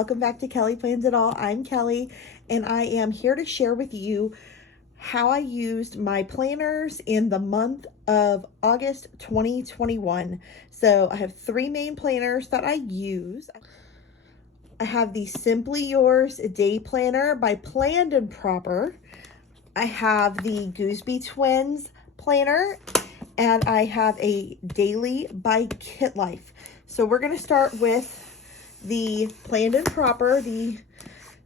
welcome back to Kelly Plans It All. I'm Kelly, and I am here to share with you how I used my planners in the month of August 2021. So I have three main planners that I use. I have the Simply Yours Day Planner by Planned and Proper. I have the Gooseby Twins Planner, and I have a Daily by kitlife. So we're going to start with the Planned and Proper, the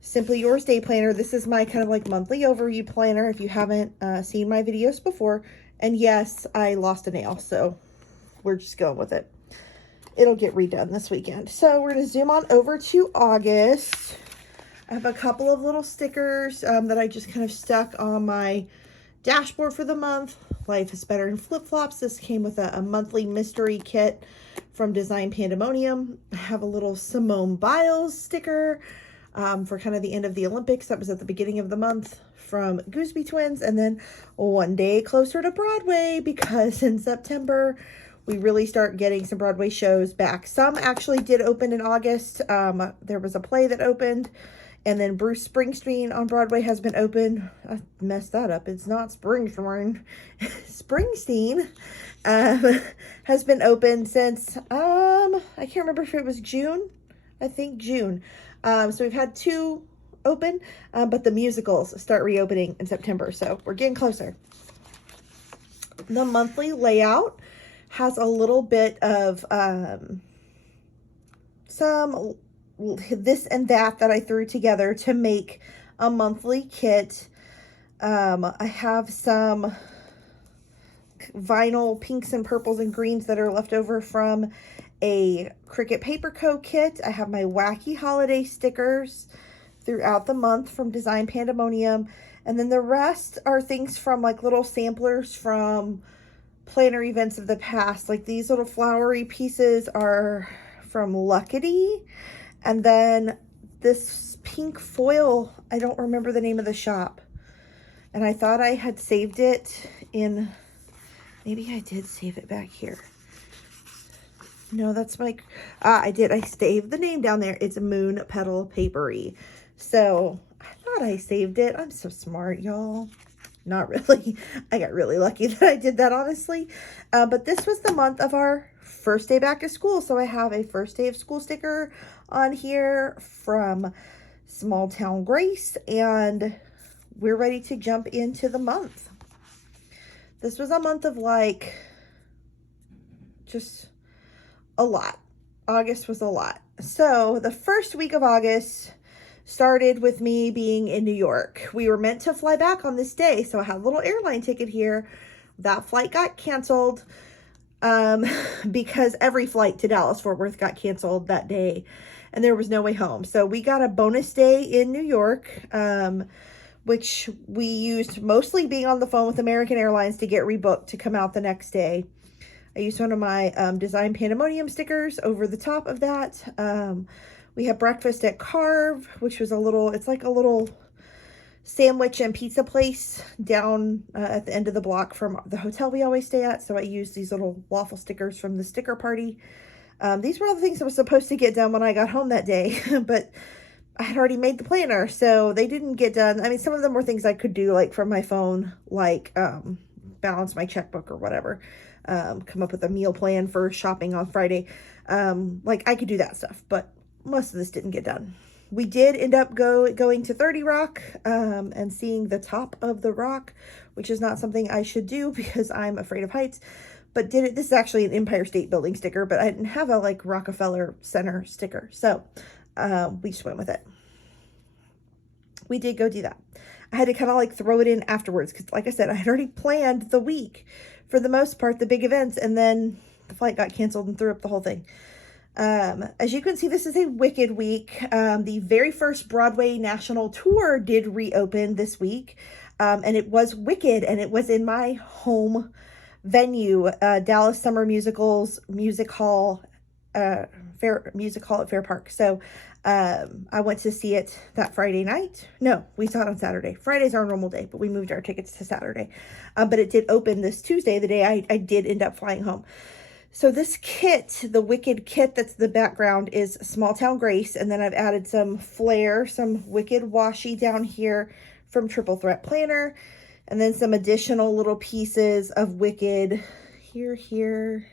Simply Yours Day Planner. This is my kind of like monthly overview planner if you haven't seen my videos before. And yes, I lost a nail, so we're just going with it. It'll get redone this weekend. So we're going to zoom on over to August. I have a couple of little stickers that I just kind of stuck on my dashboard for the month. Life is better in flip-flops. This came with a monthly mystery kit from Design Pandemonium. I have a little Simone Biles sticker for kind of the end of the Olympics. That was at the beginning of the month from Gooseby Twins. And then one day closer to Broadway, because in September we really start getting some Broadway shows back. Some actually did open in August. There was a play that opened. And then Bruce Springsteen on Broadway has been open. I messed that up. It's not Springsteen. Springsteen has been open since, I can't remember if it was June. I think June. So we've had two open, but the musicals start reopening in September. So we're getting closer. The monthly layout has a little bit of some this and that I threw together to make a monthly kit. I have some vinyl pinks and purples and greens that are left over from a Cricut Paper Co kit. I have my wacky holiday stickers throughout the month from Design Pandemonium. And then the rest are things from like little samplers from planner events of the past. Like these little flowery pieces are from Luckity. And then this pink foil, I don't remember the name of the shop. And I thought I had saved it in, maybe I did save it back here. No, that's my, I did. I saved the name down there. It's Moon Petal Papery. So I thought I saved it. I'm so smart, y'all. Not really. I got really lucky that I did that, honestly. But this was the month of our first day back to school. So I have a first day of school sticker on here from Small Town Grace, and we're ready to jump into the month. This was a month of like just a lot. August was a lot. So the first week of August started with me being in New York. We were meant to fly back on this day, so I had a little airline ticket here. That flight got canceled because every flight to Dallas Fort Worth got canceled that day, and there was no way home. So we got a bonus day in New York, which we used mostly being on the phone with American Airlines to get rebooked to come out the next day. I used one of my Design Pandemonium stickers over the top of that. We had breakfast at Carve, which was it's like a little sandwich and pizza place down at the end of the block from the hotel we always stay at. So I used these little waffle stickers from the sticker party. These were all the things I was supposed to get done when I got home that day, but I had already made the planner, so they didn't get done. I mean, some of them were things I could do like from my phone, like balance my checkbook or whatever, come up with a meal plan for shopping on Friday. Like I could do that stuff, but most of this didn't get done. We did end up going to 30 Rock and seeing the top of the rock, which is not something I should do because I'm afraid of heights. But this is actually an Empire State Building sticker, but I didn't have a like Rockefeller Center sticker. So we just went with it. We did go do that. I had to kind of like throw it in afterwards because like I said, I had already planned the week for the most part, the big events, and then the flight got canceled and threw up the whole thing. As you can see, this is a Wicked week. The very first Broadway national tour did reopen this week. And it was Wicked, and it was in my home venue, Dallas Summer Musicals Music Hall at Fair Park. So I went to see it that Friday night. No, we saw it on Saturday. Friday's our normal day, but we moved our tickets to Saturday. But it did open this Tuesday, the day I did end up flying home. So this kit, the Wicked kit that's the background, is Small Town Grace. And then I've added some Flair, some Wicked washi down here from Triple Threat Planner. And then some additional little pieces of Wicked here,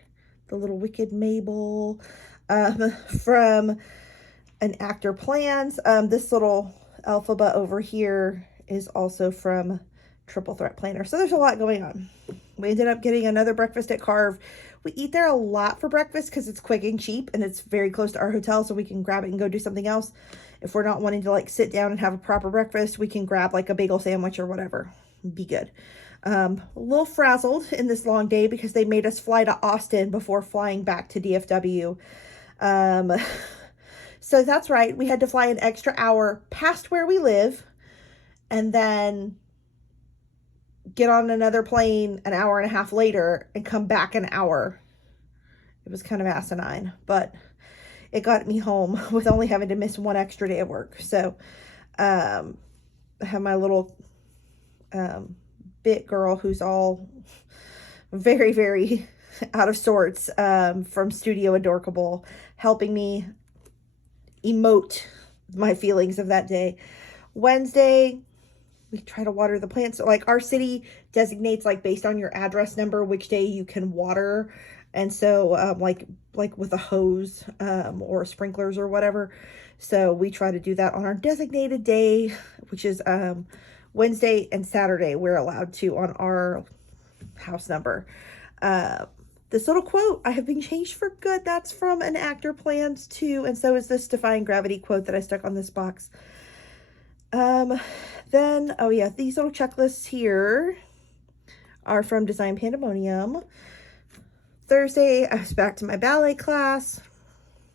the little Wicked Mabel from an Actor Plans. This little alphabet over here is also from Triple Threat Planner. So there's a lot going on. We ended up getting another breakfast at Carve. We eat there a lot for breakfast because it's quick and cheap and it's very close to our hotel, so we can grab it and go do something else. If we're not wanting to like sit down and have a proper breakfast, we can grab like a bagel sandwich or whatever. Be good. A little frazzled in this long day because they made us fly to Austin before flying back to DFW. So that's right. We had to fly an extra hour past where we live and then get on another plane an hour and a half later and come back an hour. It was kind of asinine, but it got me home with only having to miss one extra day of work. So I have my little bit girl who's all very, very out of sorts from Studio Adorkable helping me emote my feelings of that day. Wednesday, we try to water the plants. So like our city designates like based on your address number which day you can water, and so like with a hose or sprinklers or whatever. So we try to do that on our designated day, which is Wednesday and Saturday. We're allowed to on our house number. This little quote, I have been changed for good. That's from an Actor Plans too, and so is this Defying Gravity quote that I stuck on this box. Then, oh yeah, these little checklists here are from Design Pandemonium. Thursday, I was back to my ballet class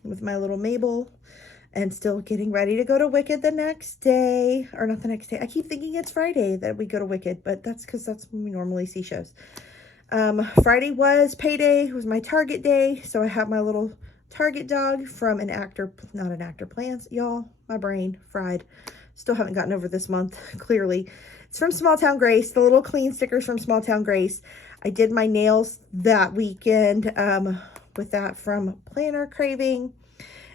with my little Mabel and still getting ready to go to Wicked the next day. Or not the next day. I keep thinking it's Friday that we go to Wicked, but that's because that's when we normally see shows. Friday was payday. It was my Target day. So I have my little Target dog from an Actor, not an Actor Plans. Y'all, my brain fried. Still haven't gotten over this month, clearly. It's from Small Town Grace, the little clean stickers from Small Town Grace. I did my nails that weekend with that from Planner Craving.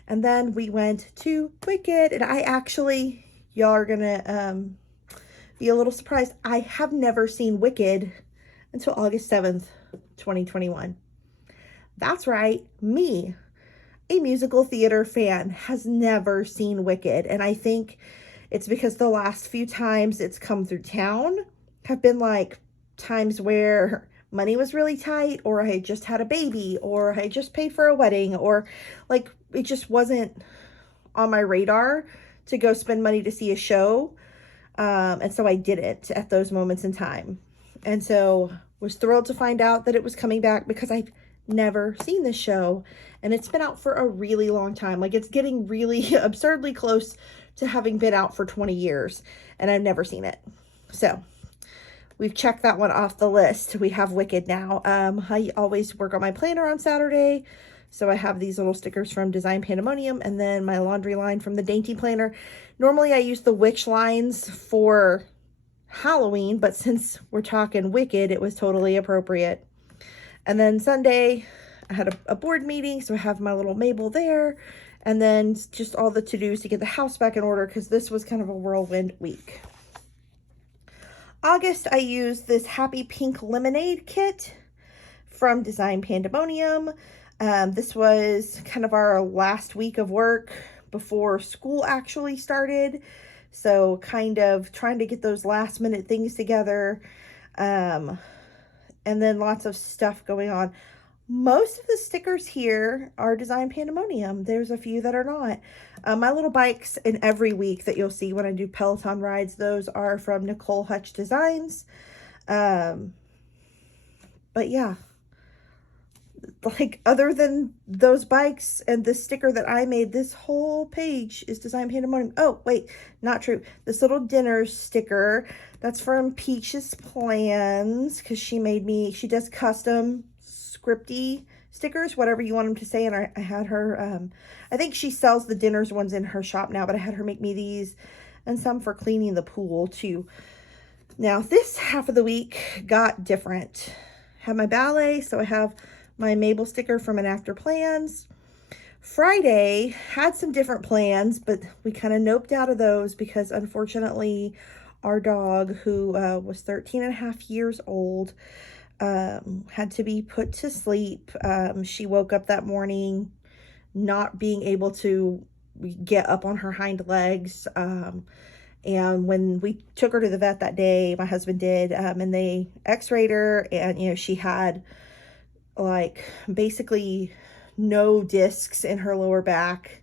And then we went to Wicked. And I actually, y'all are going to be a little surprised. I have never seen Wicked until August 7th, 2021. That's right, me, a musical theater fan, has never seen Wicked. And I think it's because the last few times it's come through town have been like times where money was really tight, or I had just had a baby, or I had just paid for a wedding, or like it just wasn't on my radar to go spend money to see a show. And so I did it at those moments in time. And so was thrilled to find out that it was coming back because I've never seen this show. And it's been out for a really long time. Like it's getting really absurdly close to having been out for 20 years. And I've never seen it. So we've checked that one off the list. We have Wicked now. I always work on my planner on Saturday. So I have these little stickers from Design Pandemonium and then my laundry line from the Dainty Planner. Normally I use the Witch lines for Halloween, but since we're talking Wicked, it was totally appropriate. And then Sunday, I had a board meeting, so I have my little Mabel there. And then just all the to-dos to get the house back in order because this was kind of a whirlwind week. August, I used this Happy Pink Lemonade kit from Design Pandemonium. This was kind of our last week of work before school actually started. So kind of trying to get those last minute things together. And then lots of stuff going on. Most of the stickers here are Design Pandemonium. There's a few that are not. My little bikes in every week that you'll see when I do Peloton rides, those are from Nicole Hutch Designs. But yeah, like other than those bikes and the sticker that I made, this whole page is Design Pandemonium. Oh, wait, not true. This little dinner sticker, that's from Peach's Plans because she does custom scripty stickers, whatever you want them to say. And I had her, I think she sells the dinners ones in her shop now, but I had her make me these and some for cleaning the pool too. Now this half of the week got different. Have my ballet, so I have my Mabel sticker from an After Plans. Friday had some different plans, but we kind of noped out of those because unfortunately our dog, who was 13 and a half years old, had to be put to sleep. She woke up that morning not being able to get up on her hind legs. And when we took her to the vet that day, my husband did, and they x-rayed her, and, you know, she had like basically no discs in her lower back.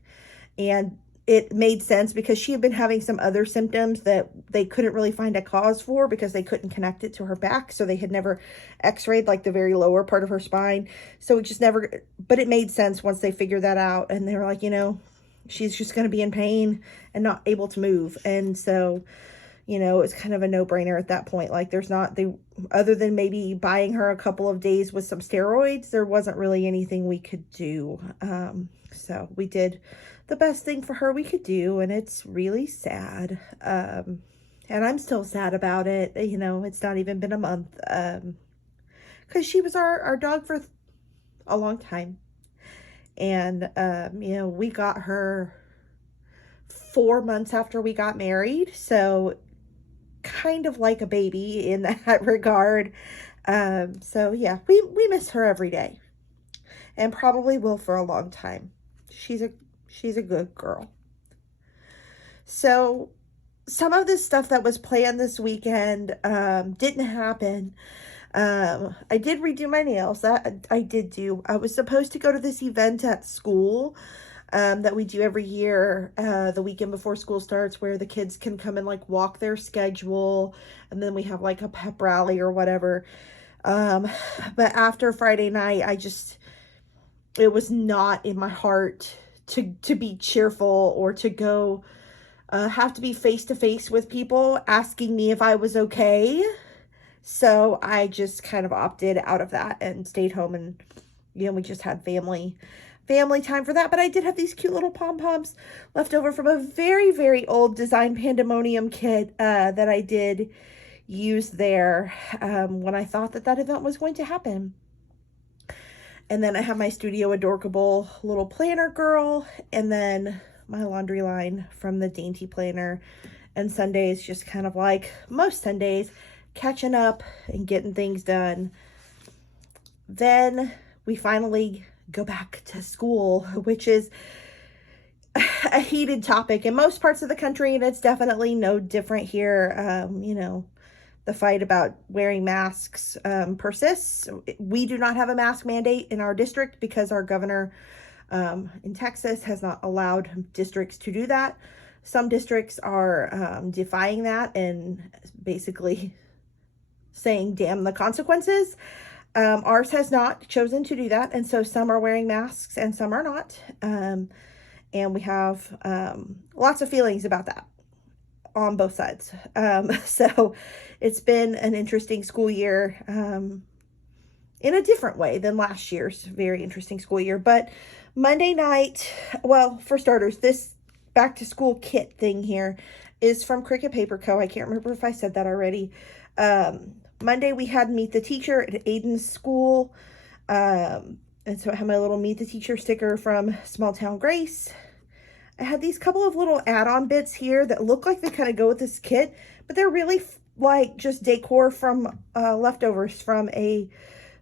And it made sense because she had been having some other symptoms that they couldn't really find a cause for because they couldn't connect it to her back. So they had never x-rayed like the very lower part of her spine. So it just never, but it made sense once they figured that out. And they were like, you know, she's just going to be in pain and not able to move. And so, you know, it's kind of a no-brainer at that point. Like there's not, other than maybe buying her a couple of days with some steroids, there wasn't really anything we could do. So we did the best thing for her we could do, and it's really sad. And I'm still sad about it. You know, it's not even been a month. Because she was our dog for a long time. And, you know, we got her 4 months after we got married. So kind of like a baby in that regard. So yeah, we miss her every day and probably will for a long time. She's a good girl. So some of this stuff that was planned this weekend didn't happen. I did redo my nails. That I did do. I was supposed to go to this event at school that we do every year, the weekend before school starts, where the kids can come and like walk their schedule, and then we have like a pep rally or whatever. But after Friday night, it was not in my heart to be cheerful or to go have to be face to face with people asking me if I was okay. So I just kind of opted out of that and stayed home, and, you know, we just had family time for that. But I did have these cute little pom-poms left over from a very, very old Design Pandemonium kit that I did use there when I thought that event was going to happen. And then I have my Studio Adorkable little planner girl, and then my laundry line from the Dainty Planner. And Sundays, just kind of like most Sundays, catching up and getting things done. Then we finally go back to school, which is a heated topic in most parts of the country, and it's definitely no different here. You know, the fight about wearing masks persists. We do not have a mask mandate in our district because our governor in Texas has not allowed districts to do that. Some districts are defying that and basically saying damn the consequences. Ours has not chosen to do that, and so some are wearing masks and some are not. And we have lots of feelings about that on both sides. So it's been an interesting school year in a different way than last year's very interesting school year. But Monday night, well, for starters, this back to school kit thing here is from Cricket Paper Co. I can't remember if I said that already. Monday we had Meet the Teacher at Aiden's school. And so I have my little Meet the Teacher sticker from Small Town Grace. I had these couple of little add-on bits here that look like they kind of go with this kit, but they're really like just decor from leftovers from a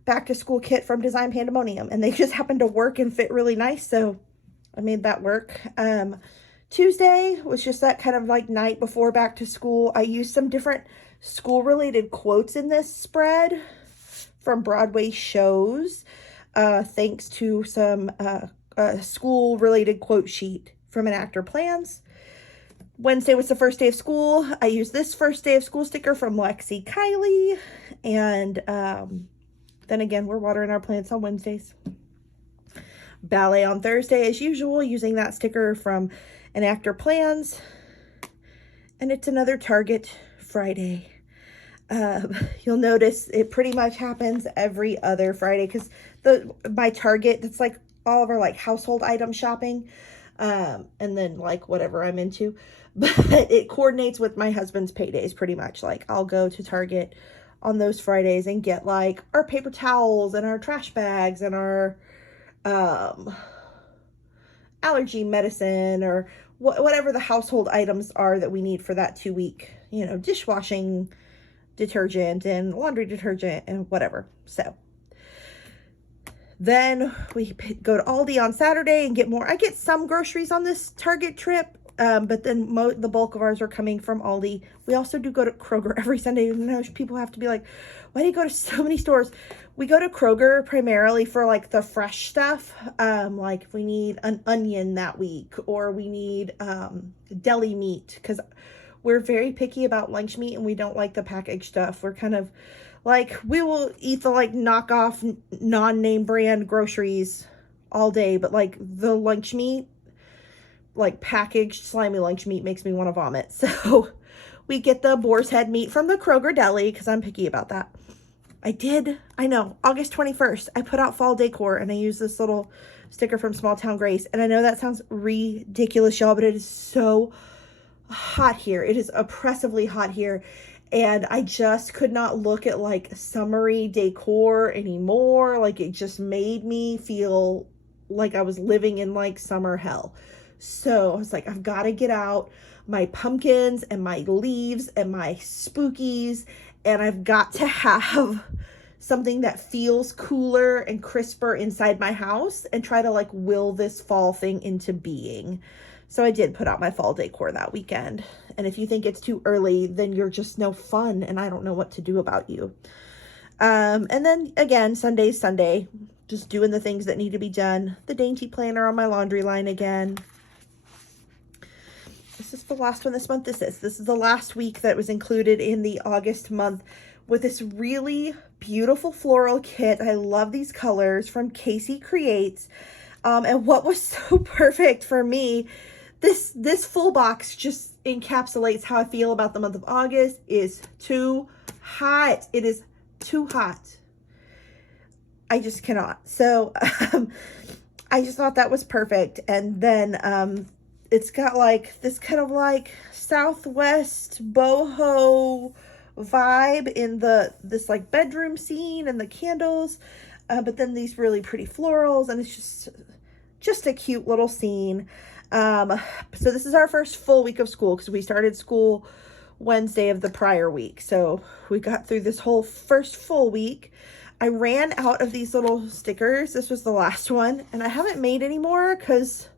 back to school kit from Design Pandemonium, and they just happen to work and fit really nice, so I made that work. Tuesday was just that kind of like night before back to school. I used some different school related quotes in this spread from Broadway shows, thanks to some school related quote sheet from an Actor Plans. Wednesday was the first day of school. I used this first day of school sticker from Lexi Kylie, and then again, we're watering our plants on Wednesdays. Ballet on Thursday as usual, using that sticker from an Actor Plans. And it's another Target Friday. You'll notice it pretty much happens every other Friday because my Target, that's like all of our like household item shopping, and then like whatever I'm into, but it coordinates with my husband's paydays pretty much. Like I'll go to Target on those Fridays and get like our paper towels and our trash bags and our um, allergy medicine or whatever the household items are that we need for that 2 week, dishwashing detergent and laundry detergent and whatever. So then we go to Aldi on Saturday and get more. I get some groceries on this Target trip, but then the bulk of ours are coming from Aldi. We also do go to Kroger every Sunday. People have to be like, why do you go to so many stores? We go to Kroger primarily for like the fresh stuff. Like if we need an onion that week, or we need deli meat, because we're very picky about lunch meat and we don't like the packaged stuff. We're kind of like, we will eat the like knockoff non-name brand groceries all day, but like the lunch meat, like packaged slimy lunch meat, makes me want to vomit. So we get the boar's head meat from the Kroger deli because I'm picky about that. I know, August 21st, I put out fall decor and I used this little sticker from Small Town Grace. And I know that sounds ridiculous, y'all, but it is so hot here. It is oppressively hot here. And I just could not look at like summery decor anymore. Like it just made me feel like I was living in like summer hell. So I was like, I've got to get out my pumpkins and my leaves and my spookies. And I've got to have something that feels cooler and crisper inside my house and try to like will this fall thing into being. So I did put out my fall decor that weekend. And if you think it's too early, then you're just no fun and I don't know what to do about you. And then again, Sunday's Sunday, just doing the things that need to be done. The dainty planner on my laundry line again. This is the last one this month. This is the last week that was included in the August month with this really beautiful floral kit. I love these colors from Casey Creates. And what was so perfect for me, this full box just encapsulates how I feel about the month of August. Is too hot. It is too hot. I just cannot. So I just thought that was perfect. And then it's got like this kind of like Southwest boho vibe in this like bedroom scene and the candles, but then these really pretty florals, and it's just a cute little scene. So this is our first full week of school because we started school Wednesday of the prior week. So we got through this whole first full week. I ran out of these little stickers. This was the last one, and I haven't made any more because,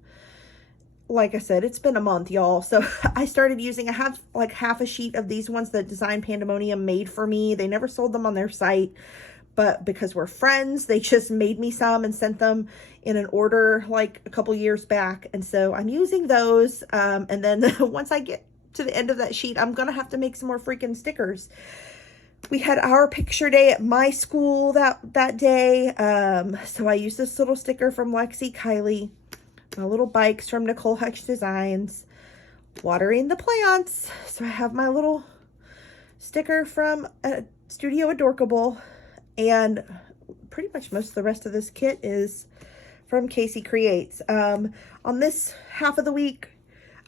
like I said, it's been a month, y'all. So I started using, I have like half a sheet of these ones that Design Pandemonium made for me. They never sold them on their site, but because we're friends, they just made me some and sent them in an order like a couple years back. And so I'm using those. And then once I get to the end of that sheet, I'm going to have to make some more freaking stickers. We had our picture day at my school that day. So I used this little sticker from Lexi Kylie. My little bikes from Nicole Hutch Designs, watering the plants. So I have my little sticker from Studio Adorkable, and pretty much most of the rest of this kit is from Casey Creates. On this half of the week,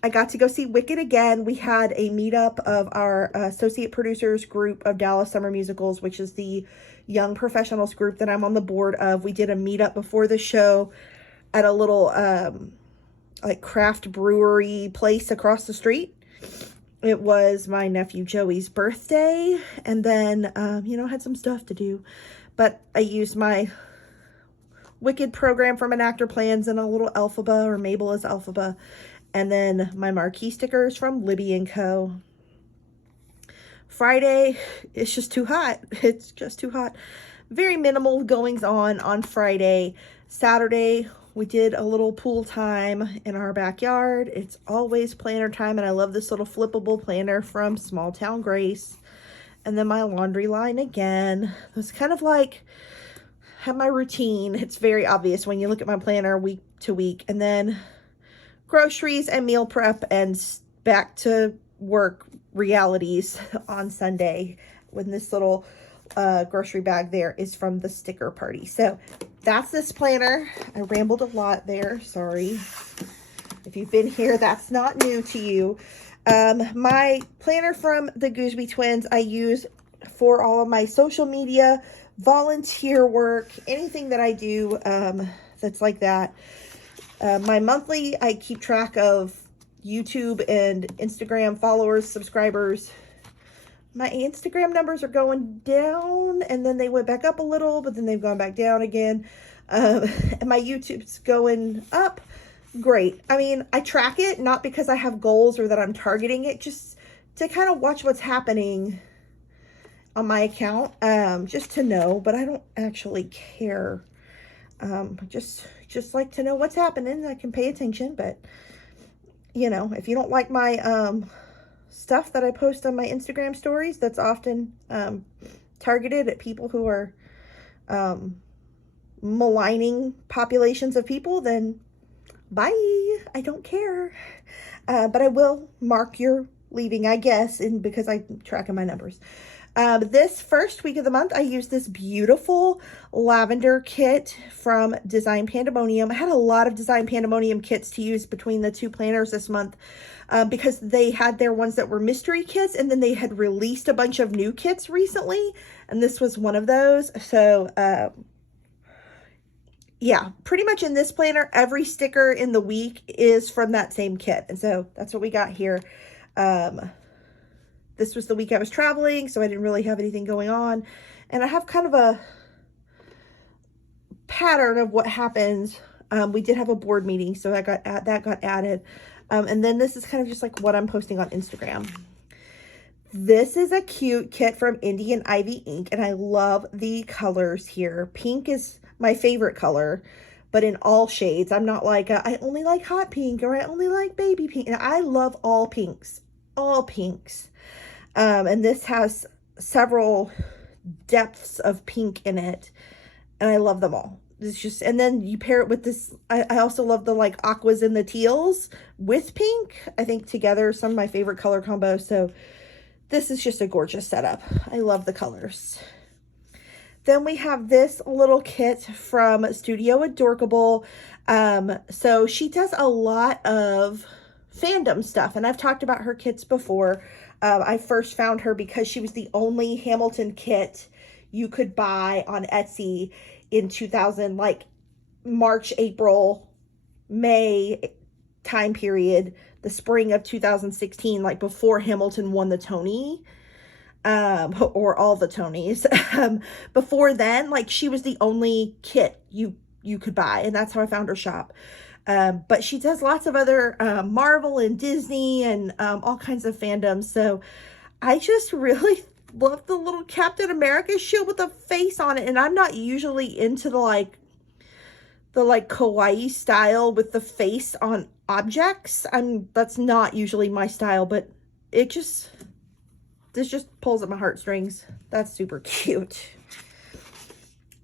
I got to go see Wicked again. We had a meetup of our associate producers group of Dallas Summer Musicals, which is the young professionals group that I'm on the board of. We did a meetup before the show at a little like craft brewery place across the street. It was my nephew Joey's birthday, and then had some stuff to do, but I used my Wicked program from Enactor Plans and a little Elphaba, or Mabel is Elphaba, and then my marquee stickers from Libby & Co. Friday, it's just too hot. It's just too hot. Very minimal goings on Friday. Saturday, we did a little pool time in our backyard. It's always planner time, and I love this little flippable planner from Small Town Grace. And then my laundry line again. It was kind of like, have my routine. It's very obvious when you look at my planner week to week. And then groceries and meal prep and back to work realities on Sunday, when this little grocery bag there is from the sticker party. So that's this planner. I rambled a lot there. Sorry. If you've been here, that's not new to you. My planner from the Gooseby Twins, I use for all of my social media, volunteer work, anything that I do that's like that. My monthly, I keep track of YouTube and Instagram followers, subscribers. My Instagram numbers are going down, and then they went back up a little, but then they've gone back down again. And my YouTube's going up. Great. I mean, I track it not because I have goals or that I'm targeting it, just to kind of watch what's happening on my account, just to know, but I don't actually care. Just like to know what's happening. I can pay attention, but you know, if you don't like my stuff that I post on my Instagram stories, that's often targeted at people who are maligning populations of people, then bye. I don't care. But I will mark your leaving, I guess, and because I'm tracking my numbers. This first week of the month, I used this beautiful lavender kit from Design Pandemonium. I had a lot of Design Pandemonium kits to use between the two planners this month because they had their ones that were mystery kits, and then they had released a bunch of new kits recently, and this was one of those. So, yeah, pretty much in this planner, every sticker in the week is from that same kit, and so that's what we got here. This was the week I was traveling, so I didn't really have anything going on. And I have kind of a pattern of what happens. We did have a board meeting, so that got added. And then this is kind of just like what I'm posting on Instagram. This is a cute kit from Indian Ivy Ink, and I love the colors here. Pink is my favorite color, but in all shades. I'm not like, I only like hot pink, or I only like baby pink. And I love all pinks. All pinks. And this has several depths of pink in it, and I love them all. It's just, and then you pair it with this. I also love the like aquas and the teals with pink. I think together some of my favorite color combos. So this is just a gorgeous setup. I love the colors. Then we have this little kit from Studio Adorkable. So she does a lot of fandom stuff, and I've talked about her kits before. I first found her because she was the only Hamilton kit you could buy on Etsy in 2000, like March, April, May time period, the spring of 2016, like before Hamilton won the Tony, or all the Tonys. Before then, like she was the only kit you could buy, and that's how I found her shop. But she does lots of other Marvel and Disney and all kinds of fandoms. So I just really love the little Captain America shield with a face on it. And I'm not usually into the like kawaii style with the face on objects. That's not usually my style, but this just pulls at my heartstrings. That's super cute.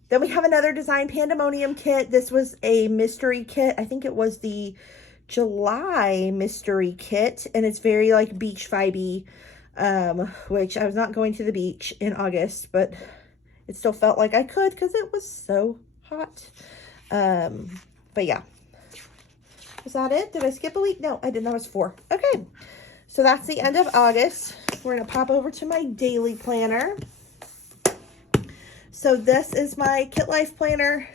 Then we have another Design Pandemonium kit. This was a mystery kit. I think it was the July mystery kit, and it's very like beach vibey, which I was not going to the beach in August, but it still felt like I could because it was so hot. But yeah. Was that it? Did I skip a week? No, I didn't. That was 4. Okay. So that's the end of August. We're going to pop over to my daily planner. So this is my Kit Life planner.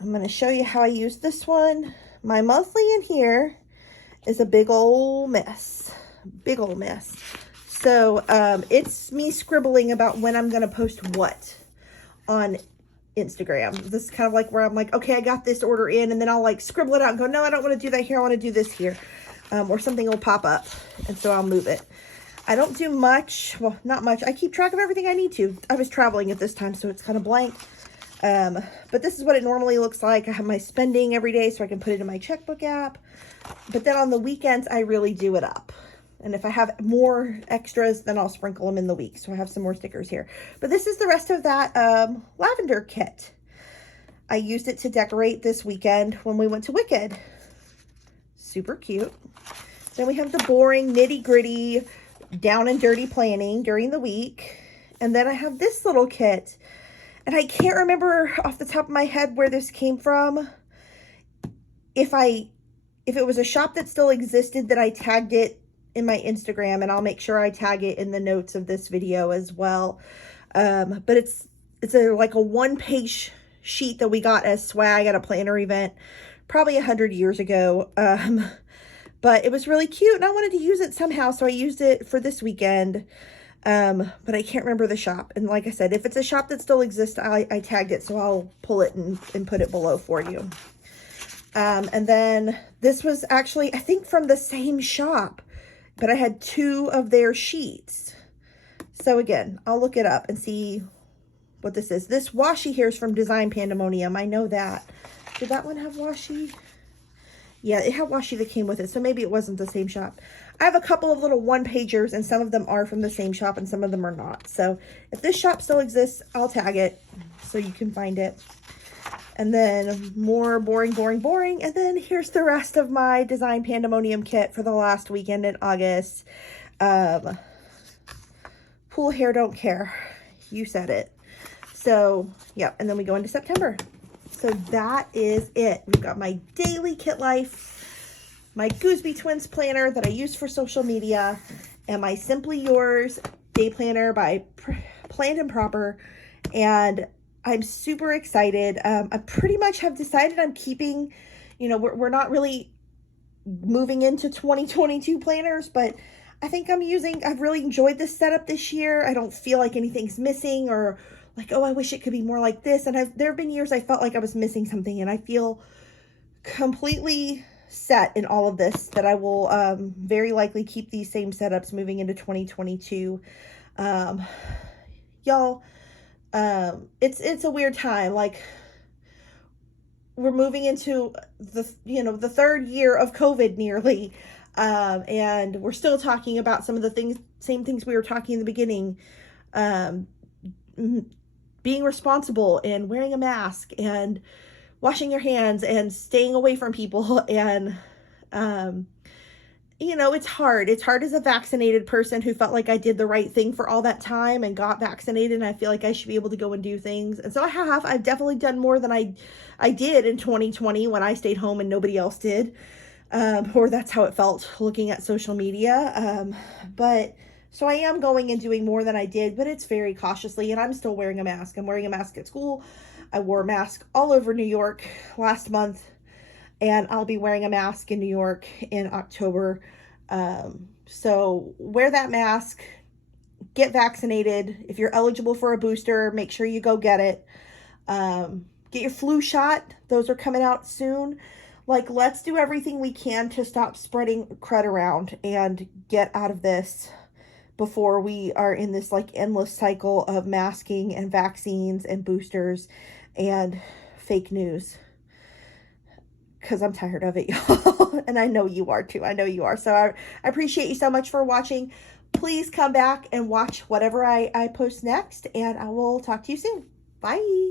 I'm going to show you how I use this one. My monthly in here is a big old mess. Big old mess. So it's me scribbling about when I'm going to post what on Instagram. This is kind of like where I'm like, okay, I got this order in, and then I'll like scribble it out and go, no, I don't want to do that here. I want to do this here. Or something will pop up, and so I'll move it. I don't do much. Well, not much. I keep track of everything I need to. I was traveling at this time, so it's kind of blank. But this is what it normally looks like. I have my spending every day, so I can put it in my checkbook app. But then on the weekends, I really do it up. And if I have more extras, then I'll sprinkle them in the week. So I have some more stickers here. But this is the rest of that lavender kit. I used it to decorate this weekend when we went to Wicked. Super cute. Then we have the boring, nitty-gritty, down and dirty planning during the week. And then I have this little kit. And I can't remember off the top of my head where this came from. If it was a shop that still existed that I tagged it in my Instagram, and I'll make sure I tag it in the notes of this video as well. But it's like a one-page sheet that we got as swag at a planner event probably 100 years ago. But it was really cute and I wanted to use it somehow, so I used it for this weekend. But I can't remember the shop. And like I said, if it's a shop that still exists, I tagged it, so I'll pull it and put it below for you. And then this was actually, I think, from the same shop, but I had 2 of their sheets. So again, I'll look it up and see what this is. This washi here is from Design Pandemonium. I know that. Did that one have washi? Yeah, it had washi that came with it, so maybe it wasn't the same shop. I have a couple of little one-pagers, and some of them are from the same shop, and some of them are not. So if this shop still exists, I'll tag it so you can find it. And then more boring, boring, boring. And then here's the rest of my Design Pandemonium kit for the last weekend in August. Pool hair don't care. You said it. So, yeah, and then we go into September. So that is it. We've got my daily Kit Life, my Gooseby Twins planner that I use for social media, and my Simply Yours day planner by Planned and Proper. And I'm super excited. I pretty much have decided I'm keeping, you know, we're not really moving into 2022 planners, but I think I've really enjoyed this setup this year. I don't feel like anything's missing or like, oh, I wish it could be more like this. And there have been years I felt like I was missing something, and I feel completely set in all of this that I will very likely keep these same setups moving into 2022. Y'all, it's a weird time. Like, we're moving into the 3rd year of COVID nearly. And we're still talking about some of the same things we were talking in the beginning. Being responsible and wearing a mask and washing your hands and staying away from people. And, it's hard. It's hard as a vaccinated person who felt like I did the right thing for all that time and got vaccinated, and I feel like I should be able to go and do things. And so I've definitely done more than I did in 2020 when I stayed home and nobody else did. Or that's how it felt looking at social media. So I am going and doing more than I did, but it's very cautiously, and I'm still wearing a mask. I'm wearing a mask at school. I wore a mask all over New York last month, and I'll be wearing a mask in New York in October. So wear that mask, get vaccinated. If you're eligible for a booster, make sure you go get it. Get your flu shot. Those are coming out soon. Like, let's do everything we can to stop spreading crud around and get out of this before we are in this like endless cycle of masking and vaccines and boosters and fake news. Because I'm tired of it, y'all. And I know you are too. I know you are. So I appreciate you so much for watching. Please come back and watch whatever I post next, and I will talk to you soon. Bye.